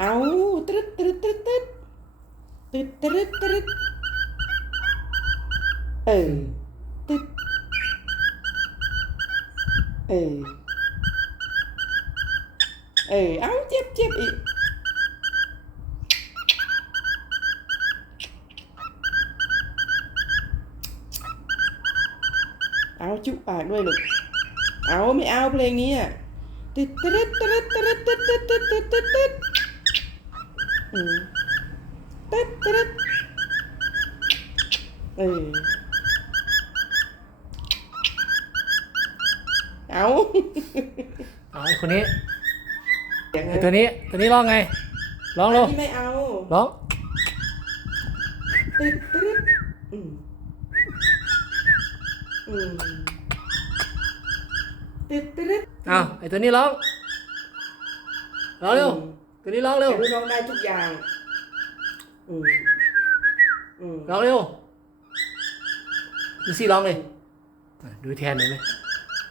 អោត្រឹតត្រឹតត្រឹតត្រឹតត្រឹតត្រឹតត្រឹតអេត្រឹតអេអេអោជៀបជៀបអ៊ីអោជុបាទដូចលោកអោមិនអោភ្លេងនេះតិតតិតតិតតិតតិតតិតតិតតិត เต๊ดเต๊ดเออเอาเอาไอ้คนนี้ยังไงอ้ตัวนี้ตัวนี้ร้องไงร้องล่ไม่เอาร้องตึ๊ดตึ๊ดอืมอืมตึ๊ดตึ๊ดอ้าวไอ้ตัวนี้ร้องร้องเร็ว ตัวนี้ร้องเร็วแต่ร้องได้ทุกอย่าง อืมอืมร้องเร็ว ดูสิร้องเลยอะดูแทนหน่อยไหม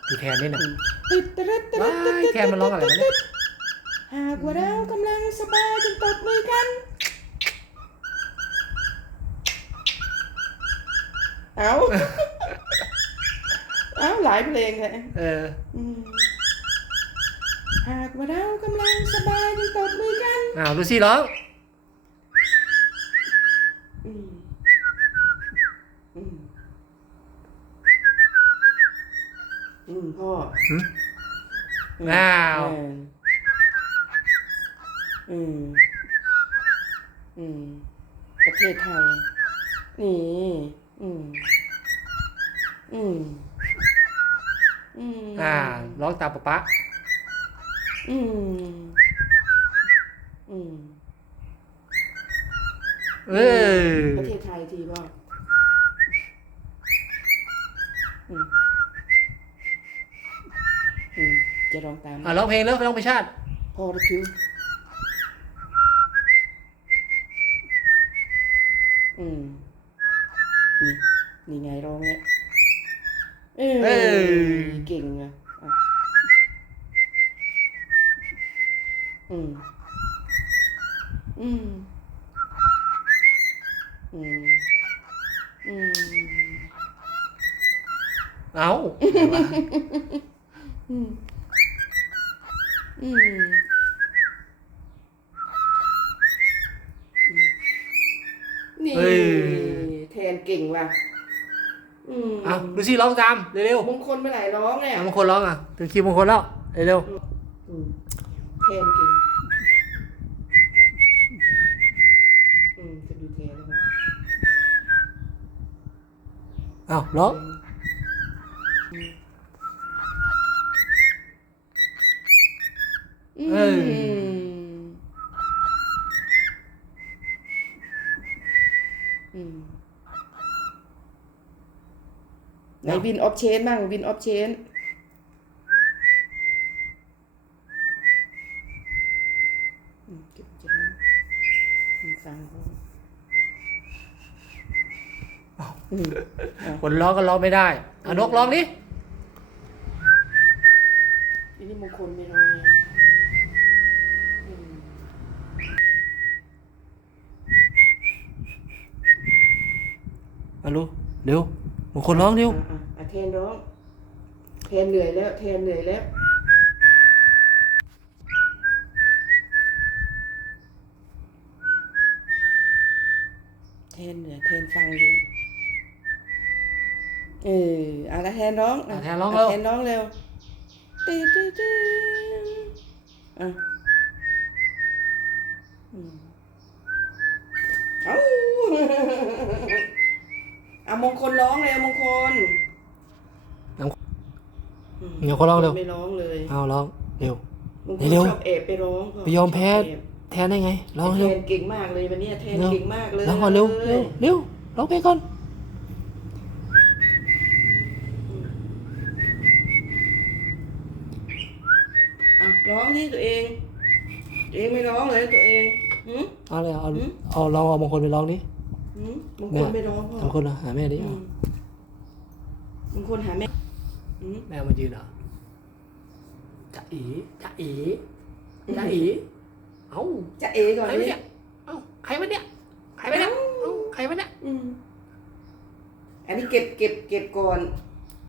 ดูแทนนี่หน่อยตึ๊ดตึ๊ดตึ๊ดตึ๊ดว้ายแทนมันร้องอะไรวะเนี่ยหากว่าเรากำลังสบายจนตบมือกันเอาเอาหลายเพลงเลยเออ อืม หากว่าเรากำลังสบายจนตบมือกัน อ้าวดูสิร้องอืมอืมอืมพ่อหึอ้าว อืมอืม ประเทศไทย นี่ อืม อืม อืม อ่าร้องตามป๊าป๊า อืม อืมเออประเทศไทยทีพ่ออืมอืมจะร้องตามอ่าร้องเพลงแล้วร้องไปชาติ พอแล้วคิวอืมนี่นี่ไงร้องเนี่ยเออเอ้ยเก่งอะอะอืม อืม อืมอืมเอาอืมอืมนี่เฮ้ยแทนเก่งว่ะอืมเอาดูสิร้องตามเร็วมงคลเมื่อไหร่ร้องเนี่ยๆเอามงคลร้องอะถึงคิวมงคลแล้วเร็วอืมแทนเก่งอืมจะดูแทนแล้วมั้ย ๆเอาร้องอืเอ้ยมอืมไหนวินออฟเชนบ้างวินออฟเชนเก็บเจนฟังเขาอืมเอา คนร้องก็ร้องไม่ได้เอานกร้องดิทีนี้มงคลไม่ร้องไงอืมเอาลูเร็วมงคลร้องเร็วอะอะอะแทนร้องแทนเหนื่อยแล้วแทนเหนื่อยแล้วแทนเหนื่อยแทนฟังอยู่ เออเอาละแทนร้องอะแทนร้องเร็วแทนร้องเร็วตีตีตีอะอืมเอ้าเอามงคลร้องเลยมงคลมงคลอืมมงคลร้องเร็วไม่ร้องเลยเอาร้องเร็วมงคลเร็วชอบแอบไปร้องไปยอมแพ้ชบอบแทนได้ไงร้องแทเร็วนเก่งมากเลยวันเนี้ยแทนเร็วเก่งมากเลยร้องก่อนเร็วเร็วเร็วร้องเพลงก่อน ร้องที่ตัวเองตัวเองไม่ร้องเลยตัวเองหืม เอาเลยเอาหืม เอาลองเอามงคลไปร้องดิหืมมงแม่คลไม่ร้องพ่อมงคลหาแม่ดิอืเอามมงคลหาแม่หืมแม่มายืนเหรอจะอีจะอีจะอีเอ้าจะเอก่อนใครวะนี่เนี่ยเอ้าใครวะเนี่ยใครวะเนี่ยเอ้าใครวะเนี่ยอืมอันนี้เก็บเก็บเก็บก่อนเ